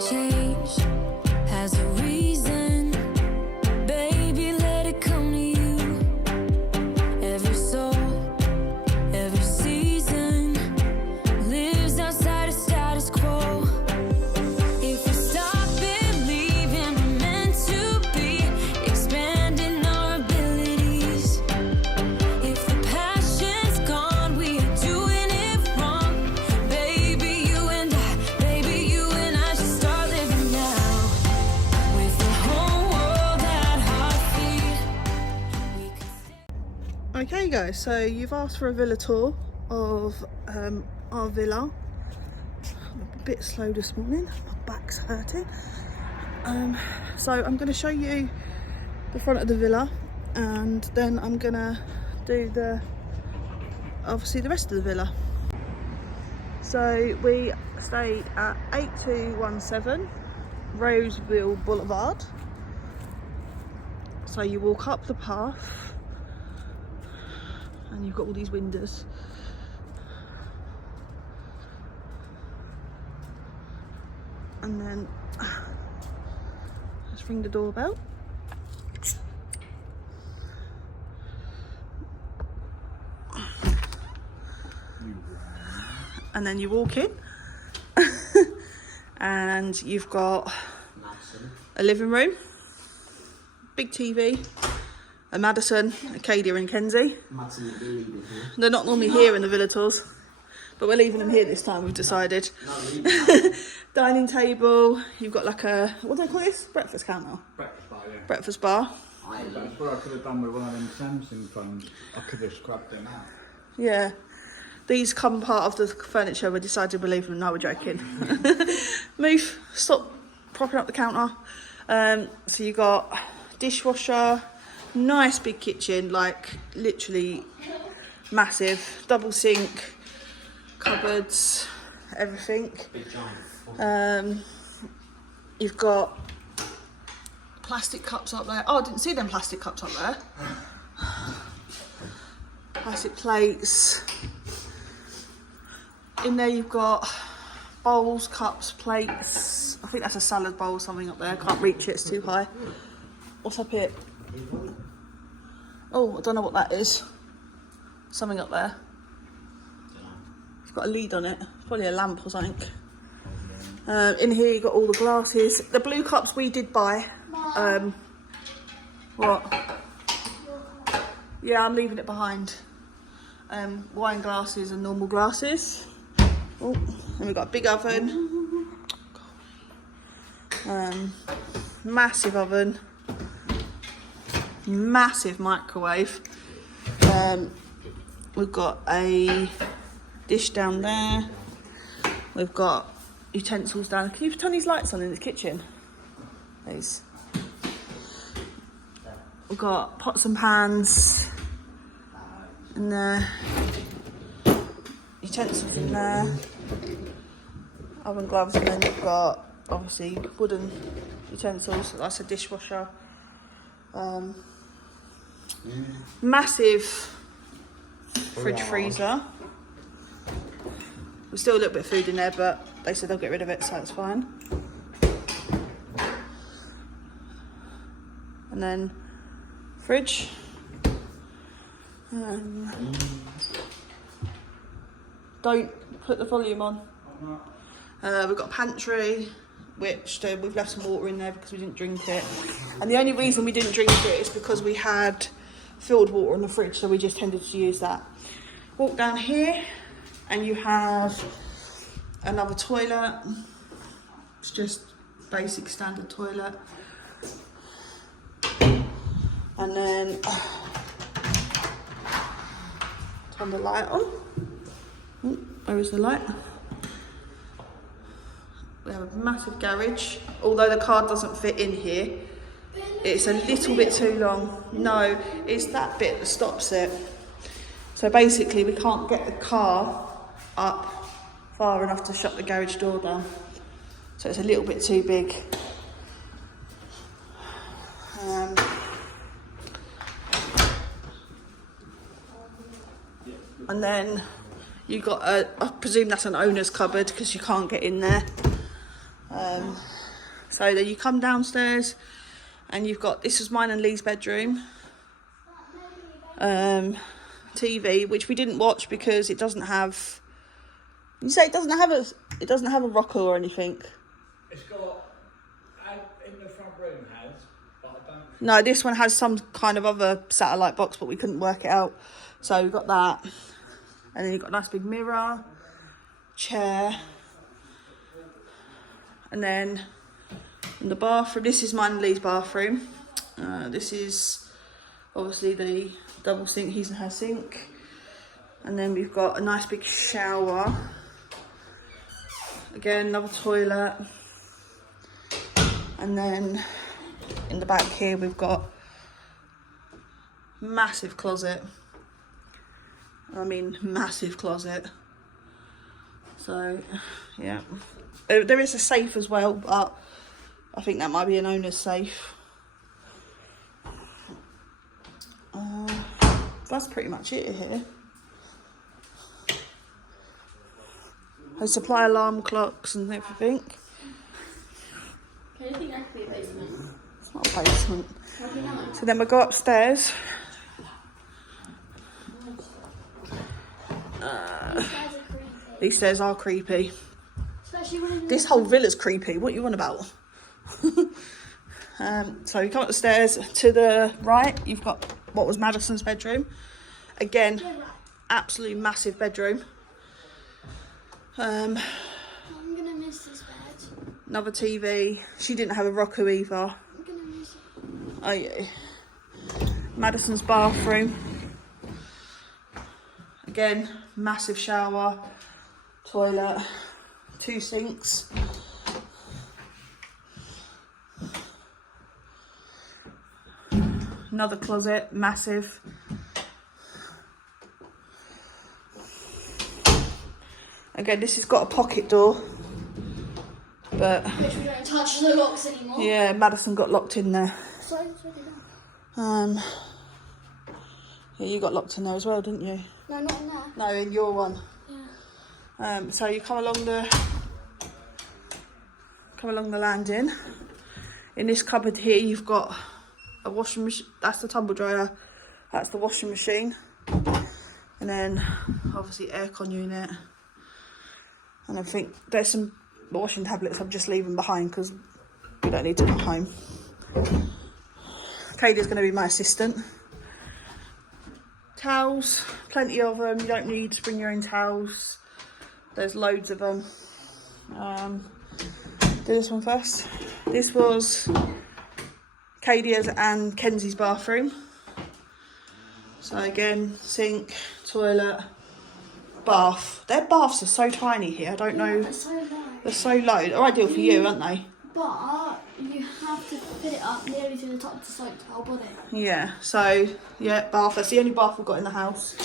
change has a reason. Baby, let it come to you. Every soul, every season lives outside of status quo. If we stop believing we're meant to be, expanding our abilities. If the passion's gone, we are doing it wrong. Baby, you and I should start living now. With the whole world at our feet, we could stay. Okay guys, so you've asked for a villa tour of our villa. I'm a bit slow this morning, my back's hurting. So I'm going to show you the front of the villa, and then I'm going to do obviously the rest of the villa. So we stay at 8217 Roseville Boulevard. So you walk up the path and you've got all these windows. And then let's ring the doorbell. And then you walk in and you've got a living room, big TV, a Madison, Acadia and Kenzie. They're not normally here in the villa tours, but we're leaving them here this time, we've decided. Dining table, you've got like a, what do they call this? Breakfast counter? Breakfast bar, yeah. Breakfast bar. That's what I could have done with one of them Samsung phones. I could have scrubbed them out. Yeah. These come part of the furniture. We decided we're leaving them. No, we're joking. Move, stop propping up the counter. So you got dishwasher, nice big kitchen, like literally massive, double sink, cupboards, everything. You've got plastic cups up there. Oh, I didn't see them plastic cups up there. Plastic plates. In there you've got bowls, cups, plates. I think that's a salad bowl or something up there. I can't reach it, it's too high. What's up here? Oh, I don't know what that is. Something up there. It's got a lead on it. Probably a lamp or something. In here you've got all the glasses. The blue cups we did buy. What? Yeah, I'm leaving it behind. Wine glasses and normal glasses. Oh, and we've got a big oven. Massive oven. Massive microwave. We've got a dish down there. We've got utensils down. Can you turn these lights on in the kitchen? These. We've got pots and pans in there. Utensils in there. Oven gloves, and then you've got obviously wooden utensils. That's a dishwasher. Massive fridge freezer. There's still a little bit of food in there, but they said they'll get rid of it, so it's fine. And then fridge. Don't put the volume on. We've got a pantry, which we've left some water in there because we didn't drink it. And the only reason we didn't drink it is because we had filled water in the fridge, so we just tended to use that. Walk down here and you have another toilet. It's just basic standard toilet. And then turn the light on. Oh, where is the light? We have a massive garage. Although the car doesn't fit in here, it's a little bit too long. No, it's that bit that stops it. So basically we can't get the car up far enough to shut the garage door down. So it's a little bit too big. And then you got I presume that's an owner's cupboard because you can't get in there. So then you come downstairs and you've got, this is mine and Lee's bedroom. TV, which we didn't watch because it doesn't have, you say it doesn't have a rocker or anything. It's got, out in the front room has, but I don't... No, this one has some kind of other satellite box, but we couldn't work it out. So we've got that. And then you've got a nice big mirror, chair. And then in the bathroom, this is mine and Lee's bathroom. This is obviously the double sink, his and her sink. And then we've got a nice big shower. Again, another toilet. And then in the back here, we've got massive closet. I mean, massive closet. So, yeah. There is a safe as well, but I think that might be an owner's safe. That's pretty much it here. They supply alarm clocks and everything. Do you think that could be a basement? It's not a basement. How do you know? So then we go upstairs. These stairs are creepy. Especially when This whole villa's creepy. What are you on about? So you come up the stairs. To the right, you've got what was Madison's bedroom. Again, absolutely massive bedroom. I'm gonna miss this bed. Another TV. She didn't have a rocker either. I'm gonna miss it. Oh yeah. Madison's bathroom. Again, massive shower, toilet, 2 sinks. Another closet, massive. Again, this has got a pocket door, but Which we don't touch the locks anymore. yeah, Madison got locked in there. So it's already done. Yeah, you got locked in there as well, didn't you? No, not in there. No, in your one. Yeah. So you come along the landing. In this cupboard here, you've got a washing machine. That's the tumble dryer. That's the washing machine. And then obviously aircon unit. And I think there's some washing tablets I'm just leaving behind because we don't need to come home. Katie's going to be my assistant. Towels, plenty of them. You don't need to bring your own towels. There's loads of them. Do this one first. This was Kadia's and Kenzie's bathroom. So again, sink, toilet, bath. Their baths are so tiny here. I don't know. It's so low. They're so low. They're ideal for you, aren't they? But you have to fit it up nearly to the top to soak the whole body. Yeah. So yeah, bath. That's the only bath we've got in the house.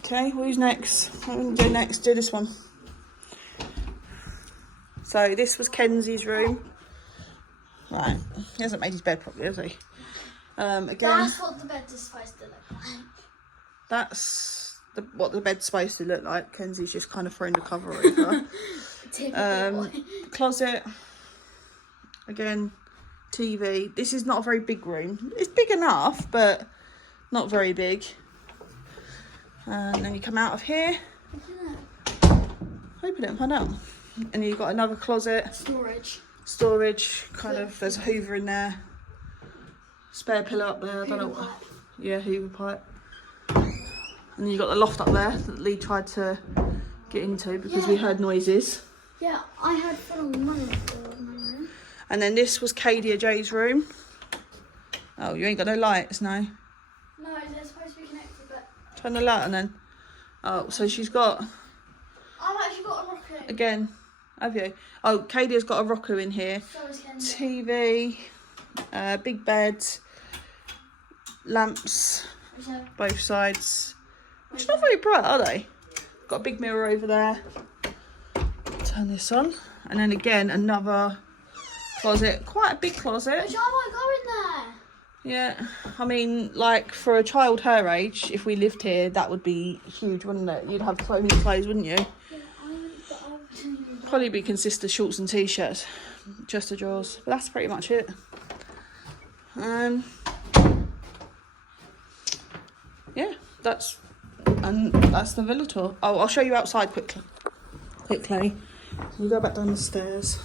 Okay, who's next? I'm going to do next. Do this one. So this was Kenzie's room. Right, he hasn't made his bed properly, has he? Again, That's what the bed is supposed to look like. that's what the bed's supposed to look like. Kenzie's just kind of thrown the cover over. Typical. Closet. Again, TV. This is not a very big room. It's big enough, but not very big. And then you come out of here. Open it and find out. And you've got another closet. Storage, kind of, there's a hoover in there. Spare pillow up there, I don't know what. Yeah, hoover pipe. And then you've got the loft up there that Lee tried to get into because we heard noises. Yeah, I had fun on my room. And then this was Kadia J's room. Oh, you ain't got no lights, no? No, they're supposed to be connected, but Turn the light on then. Oh, so she's got, I've actually got a rocket. again, have you? Oh, Kadia's got a rocker in here. So is Kenzie. TV, big bed, lamps, So, both sides. Which are not very bright, are they? Got a big mirror over there. Turn this on. And then again, another closet. Quite a big closet. which I won't go in there. Yeah. I mean, like, for a child her age, if we lived here, that would be huge, wouldn't it? You'd have so many clothes, wouldn't you? Yeah, I wouldn't, but I would. probably be consist of shorts and t-shirts, just the drawers. But that's pretty much it. Yeah, that's the villa tour. Oh, I'll show you outside quickly. We'll go back down the stairs.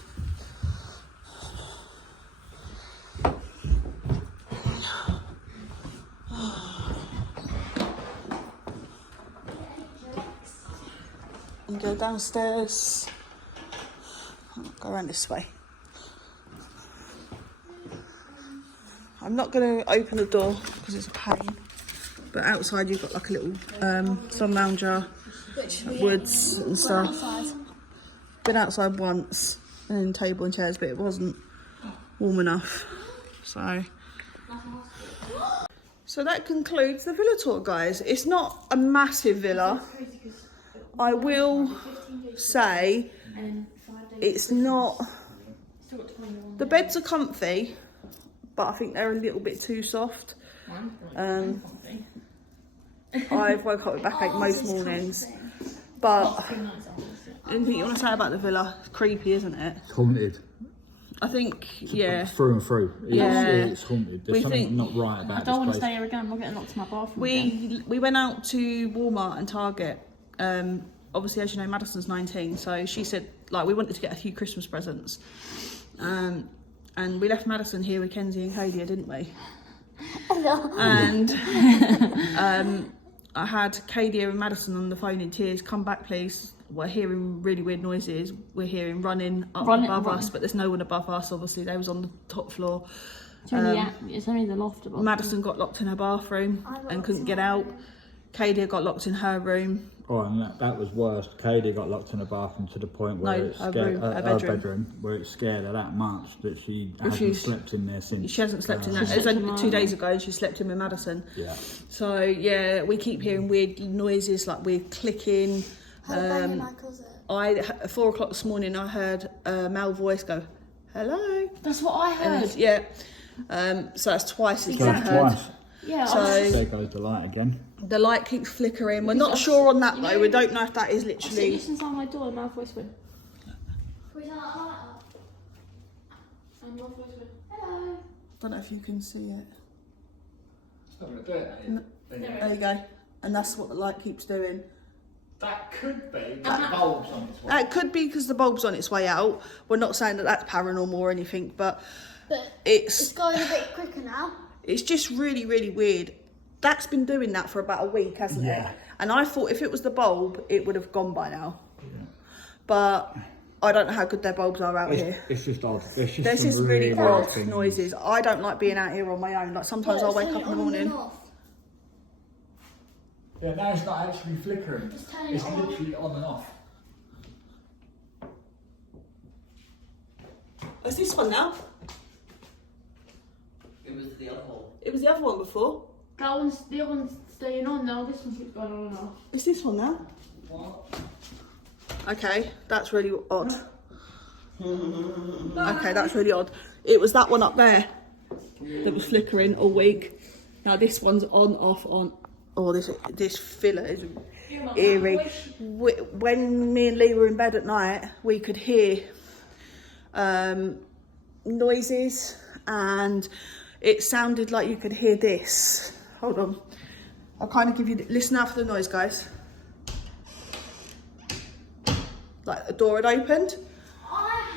And go downstairs. I'll go around this way. I'm not going to open the door because it's a pain. But outside you've got like a little sun lounger, woods and stuff. Been outside once, and then table and chairs, but it wasn't warm enough. So that concludes the villa tour, guys. It's not a massive villa. I will say it's not. The beds are comfy, but I think they're a little bit too soft. I've woke up with backache most mornings, but anything you want to say about the villa? It's creepy, isn't it? It's haunted. I think, yeah. Through and through. It's haunted. There's something not right about I don't want this to place. stay here again. I'm not getting locked in my bathroom again. We went out to Walmart and Target. Obviously, as you know, Madison's 19, so she said, like, we wanted to get a few Christmas presents. And we left Madison here with Kenzie and Kadia, didn't we? And I had Kadia and Madison on the phone in tears. Come back, please. We're hearing really weird noises. We're hearing running above us, but there's no one above us. Obviously, they was on the top floor. It's only the loft above. Madison got locked in her bathroom and couldn't get out. Kadia got locked in her room. Oh, and that was worse. Katie got locked in the bathroom to the point where it scared her bedroom, where it scared her that much that she hasn't slept in there since. She hasn't slept in there. It was only 2 days ago and she slept in with Madison. Yeah. So yeah, we keep hearing weird noises, like weird clicking. At 4 o'clock this morning, I heard a male voice go, "Hello." That's what I heard. Yeah. So that's twice as Twice. Yeah. So There goes the light again. the light keeps flickering. We're not sure on that though. We don't know if that is literally. Listen inside my door, and my voice went. And my voice went. Hello. Don't know if you can see it. I'm going to do it. There you go. And that's what the light keeps doing. That could be. That bulb's on its way. That could be because the bulb's on its way out. We're not saying that that's paranormal or anything, but it's going a bit quicker now. It's just really, really weird. That's been doing that for about a week, hasn't it? And I thought if it was the bulb, it would have gone by now. Yeah. But I don't know how good their bulbs are out here. It's just odd. There's just really odd noises. I don't like being out here on my own. Like sometimes I'll wake up in the morning. Yeah, now it's not actually flickering. It's literally on and off. What's this one now? It was the other one. It was the other one before. That one's the other one's staying on now. This one keeps going on and off. It's this one now. What? Okay, that's really odd. Okay, that's really odd. It was that one up there that was flickering all week. Now this one's on, off, on. Oh, this filler is eerie. When me and Lee were in bed at night, we could hear noises, and it sounded like you could hear this. Hold on. I'll kind of give you... Listen out for the noise, guys. Like the door had opened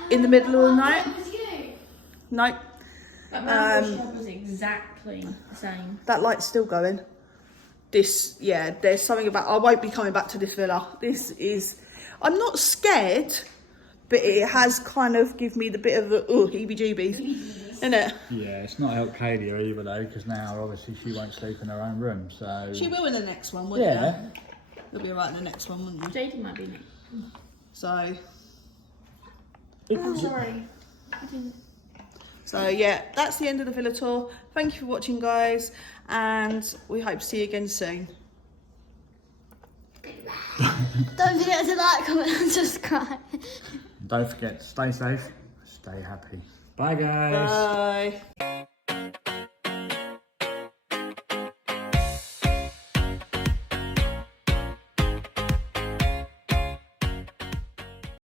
in the middle of the night. Nope. That man was exactly the same. That light's still going. There's something about... I won't be coming back to this villa. This is... I'm not scared, but it has kind of given me the bit of the heebie-jeebies, isn't it? Yeah, it's not helped Katie either though, because now obviously she won't sleep in her own room, so... She will in the next one, won't you? You'll be right in the next one, wouldn't you? JD might be next. So... I'm sorry. So yeah, that's the end of the villa tour. Thank you for watching, guys, and we hope to see you again soon. Don't forget to like, comment and subscribe. Don't forget to stay safe, stay happy. Bye guys. Bye.